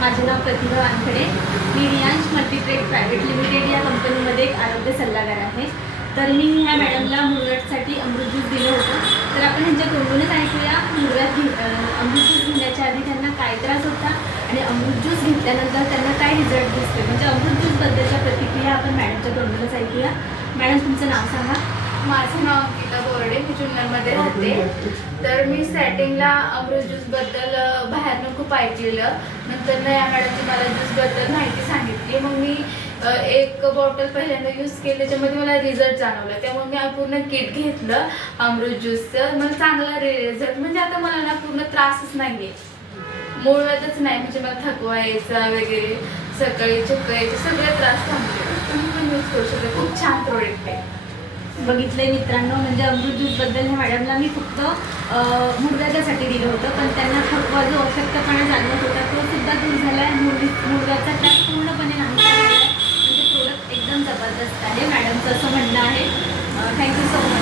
माझे नाव प्रतिभा वानखडे. मी Riyansh multitrade private limited या कंपनीमध्ये एक आरोग्य सल्लागार आहे. तर मी ह्या मॅडमला मुळव्याधीसाठी अमृत ज्यूस दिलं होतं. तर आपण ह्यांच्या तोंडूनच ऐकूया अमृत ज्यूस घेण्याच्या आधी त्यांना काय त्रास होता आणि अमृत ज्यूस घेतल्यानंतर त्यांना काय रिझल्ट दिसतो. म्हणजे अमृत ज्यूसबद्दलच्या प्रतिक्रिया आपण मॅडमच्या तोंडूनच ऐकूया. मॅडम, तुमचं नाव सांगा. माझं नाव गीता बोर्डे, मी जुन्नरमध्ये राहते. तर मी स्टार्टिंगला अमृत ज्यूसबद्दल बाहेरनं खूप ऐकलेलं. नंतर या मॅडमची मला ज्यूसबद्दल माहिती सांगितली. मग मी एक बॉटल पहिल्यांदा यूज केली, त्याच्यामध्ये मला रिझल्ट जाणवला. त्यामुळे मी पूर्ण किट घेतलं अमृत ज्यूसचं. मला चांगला रिझल्ट, म्हणजे आता मला ना पूर्ण त्रासच नाही आहे, मुळव्याधच नाही. म्हणजे मला थकवा यायचा वगैरे, सकाळी चक्कर यायचे, सगळे त्रास थांबले. तुम्ही पण यूज करू शकता, खूप छान प्रोडक्ट आहे. बघितलंय मित्रांनो, म्हणजे अमृत ज्यूसबद्दल ह्या मॅडमला मी फक्त मुळव्याधासाठी दिलं होतं, पण त्यांना थकवा जो अशक्तपणा जाणवत होता तो सुद्धा दूर झाला आहे. मुळव्याचा त्रास पूर्णपणे नाही झाला आहे. म्हणजे प्रोडक्ट एकदम जबरदस्त आहे, मॅडमचं असं म्हणणं आहे. Thank you so much.